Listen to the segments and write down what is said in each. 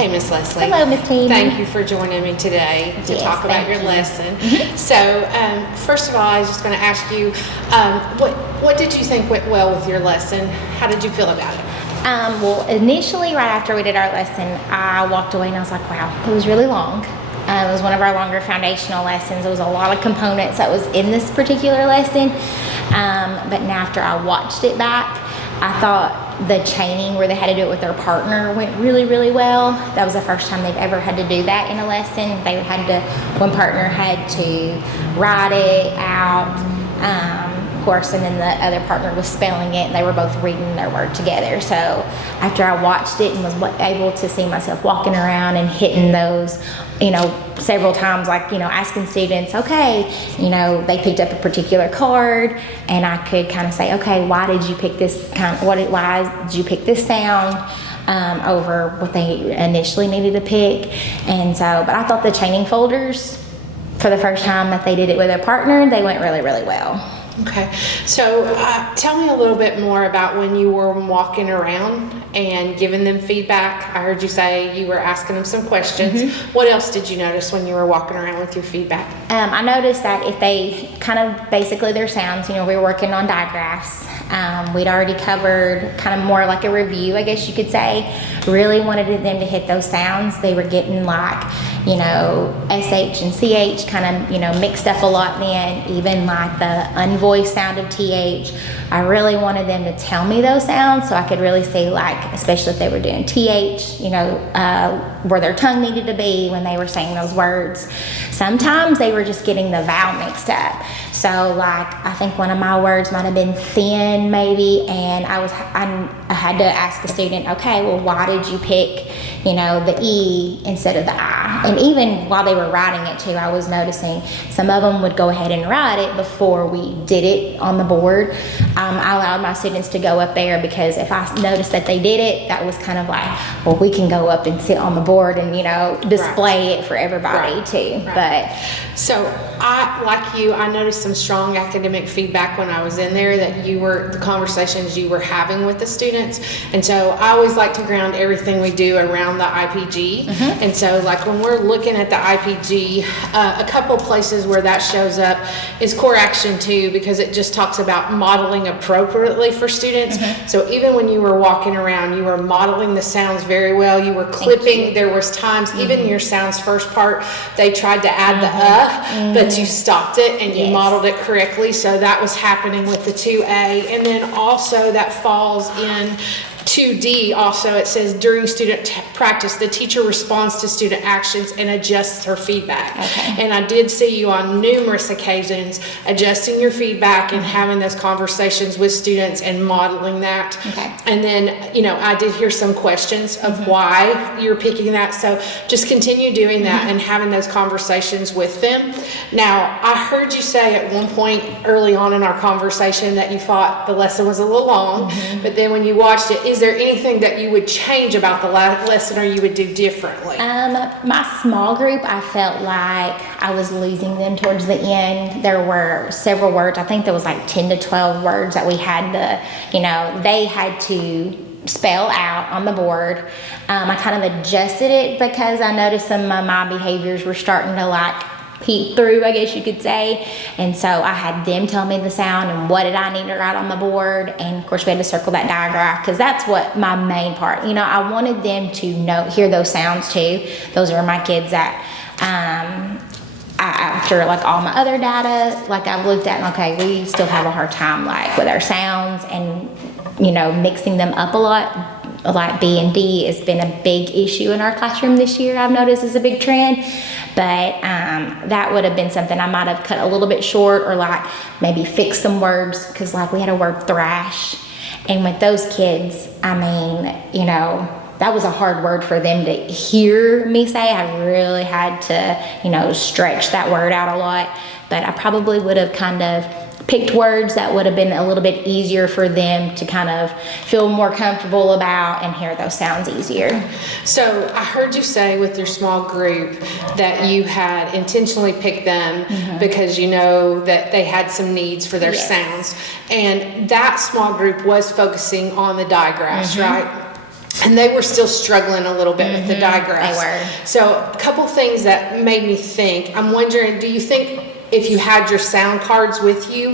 Hey, Miss Leslie. Hello, Miss Tammy. Thank you for joining me today to Yes, talk about thank your you. lesson. So, first of all, I was just going to ask you, what did you think went well with your lesson? How did you feel about it? Well, initially, right after we did our lesson, I walked away and I was like, wow, it was really long. It was one of our longer foundational lessons. There was a lot of components that was in this particular lesson. But now after I watched it back, I thought the chaining where they had to do it with their partner went really, really well. That was the first time they've ever had to do that in a lesson. They had to, one partner had to write it out, of course, and then the other partner was spelling it, and they were both reading their word together. So after I watched it and was able to see myself walking around and hitting those, several times, like, asking students, okay, they picked up a particular card, and I could kind of say, okay, why did you pick this why did you pick this sound over what they initially needed to pick? And so, but I thought the chaining folders, for the first time that they did it with a partner, they went really, really well. Okay, so tell me a little bit more about when you were walking around and giving them feedback. I heard you say you were asking them some questions. Mm-hmm. What else did you notice when you were walking around with your feedback? I noticed that if they kind of basically their sounds, we were working on digraphs. We'd already covered kind of more like a review, I guess you could say. Really wanted them to hit those sounds. They were getting like, SH and CH kind of, mixed up a lot then, even like the unvoiced sound of TH. I really wanted them to tell me those sounds so I could really see, like, especially if they were doing TH, where their tongue needed to be when they were saying those words. Sometimes they were just getting the vowel mixed up. So, like, I think one of my words might have been thin, maybe, and I had to ask the student, okay, well, why did you pick, the E instead of the I? And even while they were writing it too, I was noticing some of them would go ahead and write it before we did it on the board. I allowed my students to go up there because if I noticed that they did it, that was kind of like, well, we can go up and sit on the board and, display it for everybody too. Right. But so I noticed some strong academic feedback when I was in there that the conversations you were having with the students. And so I always like to ground everything we do around the IPG. Mm-hmm. And so like when we're looking at the IPG, a couple places where that shows up is core action 2, because it just talks about modeling appropriately for students. Mm-hmm. So even when you were walking around, you were modeling the sounds very well. You were clipping. There was times, mm-hmm. even your sounds first part, they tried to add mm-hmm. the but you stopped it and you yes. modeled it correctly. So that was happening with the 2A. And then also that falls in 2D also. It says during student practice, the teacher responds to student actions and adjusts her feedback. Okay. And I did see you on numerous occasions adjusting your feedback and having those conversations with students and modeling that. Okay. And then, I did hear some questions of mm-hmm. why you're picking that. So just continue doing that mm-hmm. and having those conversations with them. Now, I heard you say at one point early on in our conversation that you thought the lesson was a little long, mm-hmm. but then when you watched it, is there anything that you would change about the lesson or you would do differently? My small group, I felt like I was losing them towards the end. There were several words. I think there was like 10 to 12 words that we had to, they had to spell out on the board. I kind of adjusted it because I noticed some of my behaviors were starting to like peek through, I guess you could say. And so I had them tell me the sound and what did I need to write on the board. And of course we had to circle that digraph because that's what my main part, I wanted them to hear those sounds too. Those are my kids that after like all my other data, like I've looked at, okay, we still have a hard time like with our sounds and mixing them up a lot. Like B and D has been a big issue in our classroom this year. I've noticed is a big trend, but that would have been something I might have cut a little bit short or like maybe fix some words because like we had a word thrash, and with those kids, that was a hard word for them to hear me say. I really had to stretch that word out a lot, but I probably would have kind of picked words that would have been a little bit easier for them to kind of feel more comfortable about and hear those sounds easier. So I heard you say with your small group that you had intentionally picked them mm-hmm. because that they had some needs for their yes. sounds. And that small group was focusing on the digraphs, mm-hmm. right? and they were still struggling a little bit with the digraphs. They were. So a couple things that made me think, I'm wondering, do you think if you had your sound cards with you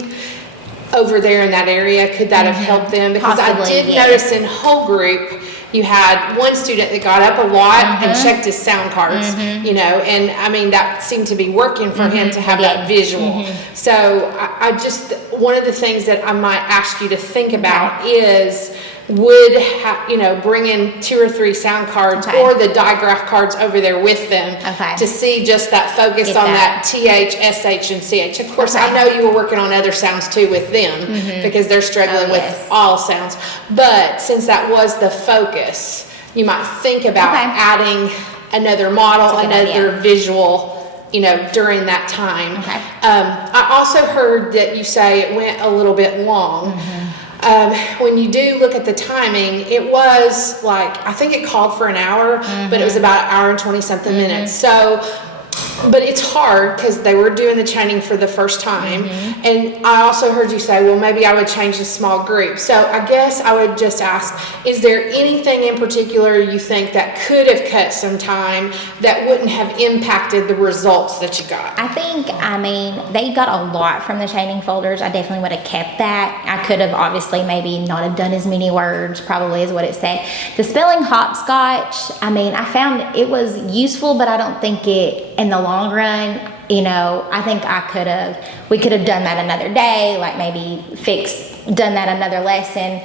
over there in that area, could that have helped them? Because I Possibly, did yes. notice in whole group, you had one student that got up a lot and checked his sound cards, you know, and I mean, that seemed to be working for him to have that visual. So I just, one of the things that I might ask you to think about is, you know, bring in 2 or 3 sound cards Okay. or the digraph cards over there with them Okay. to see just that focus Get on that. that TH, SH, and CH. Of course, I Okay. know you were working on other sounds too with them because they're struggling Oh, with yes. all sounds. But since that was the focus, you might think about Okay. adding another model, That's a good another idea. visual, you know, during that time. Okay. I also heard that you say it went a little bit long. When you do look at the timing, it was like, I think it called for an hour, but it was about an hour and 20 something minutes. So, but it's hard because they were doing the training for the first time. And I also heard you say, well, maybe I would change the small group. So I guess I would just ask, is there anything in particular you think that could have cut some time that wouldn't have impacted the results that you got? I think, I mean, they got a lot from the training folders. I definitely would have kept that. I could have obviously maybe not have done as many words, probably is what it said. The spelling hopscotch, I mean, I found it was useful, but I don't think it, in the long run, you know, I think we could have done that another day, like maybe done that another lesson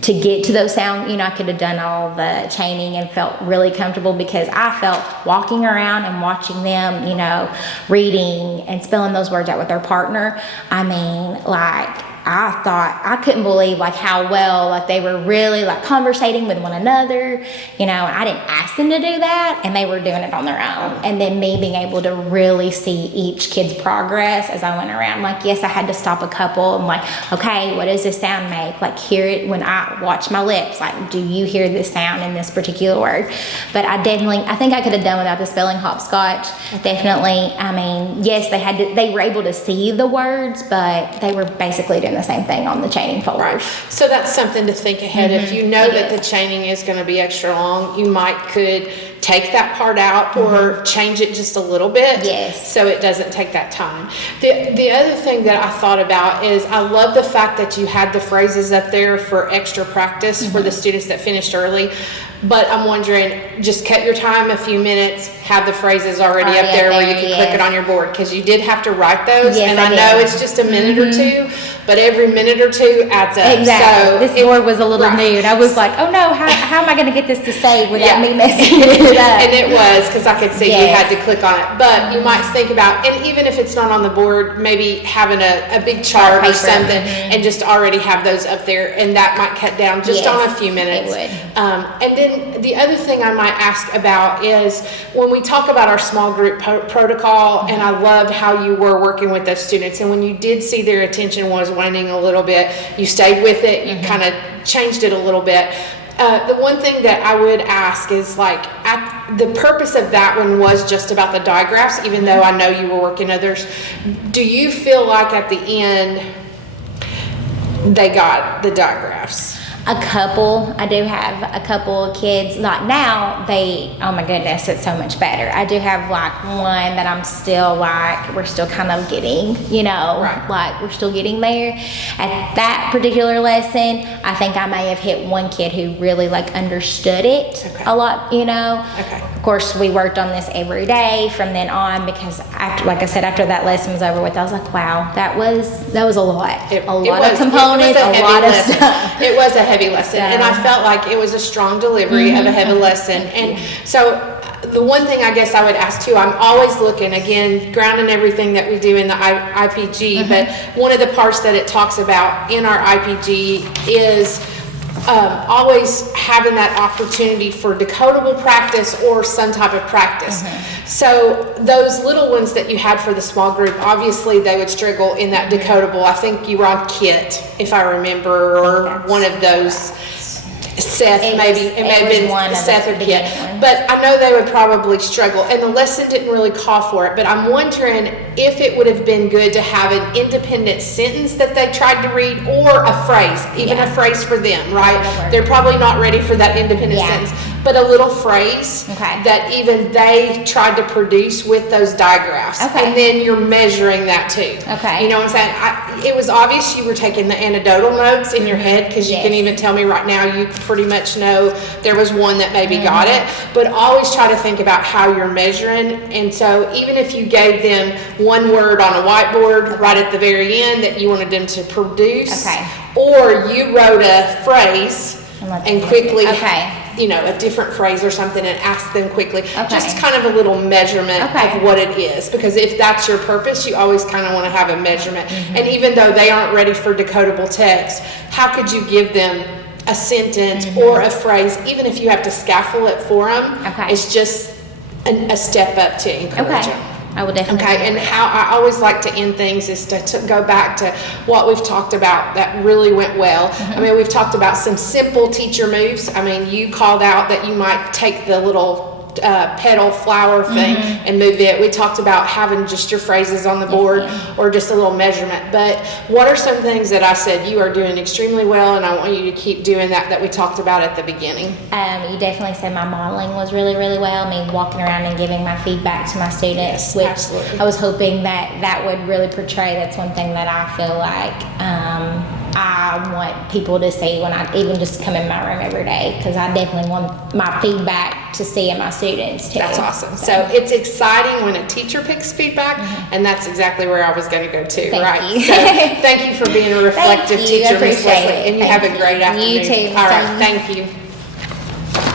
to get to those sound, you know, I could have done all the chaining and felt really comfortable because I felt walking around and watching them, you know, reading and spelling those words out with their partner. I mean, like, I couldn't believe like how well like they were really like conversating with one another, you know, and I didn't ask them to do that and they were doing it on their own. And then me being able to really see each kid's progress as I went around. Like, yes, I had to stop a couple. I'm like, okay, what does this sound make? Like, hear it when I watch my lips. Like, do you hear this sound in this particular word? But I think I could have done without the spelling hopscotch. Definitely. I mean, yes, they were able to see the words, but they were basically doing the same thing on the chaining folders. Right. So that's something to think ahead. If you know It that the is. chaining is going to be extra long, you could take that part out or change it just a little bit. Yes. So it doesn't take that time. The other thing that I thought about is I love the fact that you had the phrases up there for extra practice for the students that finished early. But I'm wondering, just cut your time a few minutes, have the phrases already up there where you can click it on your board, because you did have to write those. Yes, and I I know did. it's just a minute or two, but every minute or two adds up. Exactly. So This board was a little right. new, and I was like, oh no, how am I going to get this to save without Yeah. me messing it up? And it was, because I could see you Yes. had to click on it. But you might think about, and even if it's not on the board, maybe having a big chart or Paper. something and just already have those up there, and that might cut down just Yes, on a few minutes. it would. And then the other thing I might ask about is when we talk about our small group protocol, and I loved how you were working with those students, and when you did see their attention was waning a little bit, you stayed with it, you kind of changed it a little bit. The one thing that I would ask is like, the purpose of that one was just about the digraphs, even though I know you were working others. Do you feel like at the end they got the digraphs? A couple. I do have a couple of kids. Like now, oh my goodness, it's so much better. I do have like one that I'm still like, we're still kind of getting, you know, Right. like we're still getting there. At that particular lesson, I think I may have hit one kid who really like understood it Okay. a lot, you know. Okay. Of course, we worked on this every day from then on because after, like I said, after that lesson was over with, I was like, wow, that was a lot. It a lot was- of components, it was a heavy lot of lesson. stuff. It was a heavy lesson, and I felt like it was a strong delivery of a heavy lesson. And so the one thing I guess I would ask too, I'm always looking, again, grounding everything that we do in the IPG, but one of the parts that it talks about in our IPG is always having that opportunity for decodable practice or some type of practice. So those little ones that you had for the small group, obviously they would struggle in that decodable. I think you were on KIT, if I remember, or one of those. Seth, It maybe was- it may have was been one of the Seth or Kit, beginning ones. But I know they would probably struggle, and the lesson didn't really call for it, but I'm wondering if it would have been good to have an independent sentence that they tried to read, or a phrase, even a phrase for them, right? They're probably not ready for that independent sentence, but a little phrase that even they tried to produce with those digraphs. And then you're measuring that too. You know what I'm saying? It was obvious you were taking the anecdotal notes in your head, because you can even tell me right now you pretty much know there was one that maybe got it, but always try to think about how you're measuring. And so even if you gave them one word on a whiteboard right at the very end that you wanted them to produce, or you wrote a phrase and quickly, you know, a different phrase or something, and ask them quickly, just kind of a little measurement of what it is, because if that's your purpose, you always kind of want to have a measurement. And even though they aren't ready for decodable text, how could you give them a sentence or a phrase, even if you have to scaffold it for them? It's just a step up to encourage them. I would definitely. And how I always like to end things is to go back to what we've talked about that really went well. I mean, we've talked about some simple teacher moves. I mean, you called out that you might take the little petal flower thing and move it. We talked about having just your phrases on the board or just a little measurement. But what are some things that I said you are doing extremely well, and I want you to keep doing that we talked about at the beginning? You definitely said my modeling was really, really well. I mean, walking around and giving my feedback to my students, which I was hoping that would really portray. That's one thing that I feel like I want people to see when I even just come in my room every day, because I definitely want my feedback to see in my students too. That's awesome. So it's exciting when a teacher picks feedback, and that's exactly where I was going to go too. Thank you. So thank you for being a reflective teacher, Miss Leslie, and you have a great afternoon. You too. All right, thank you.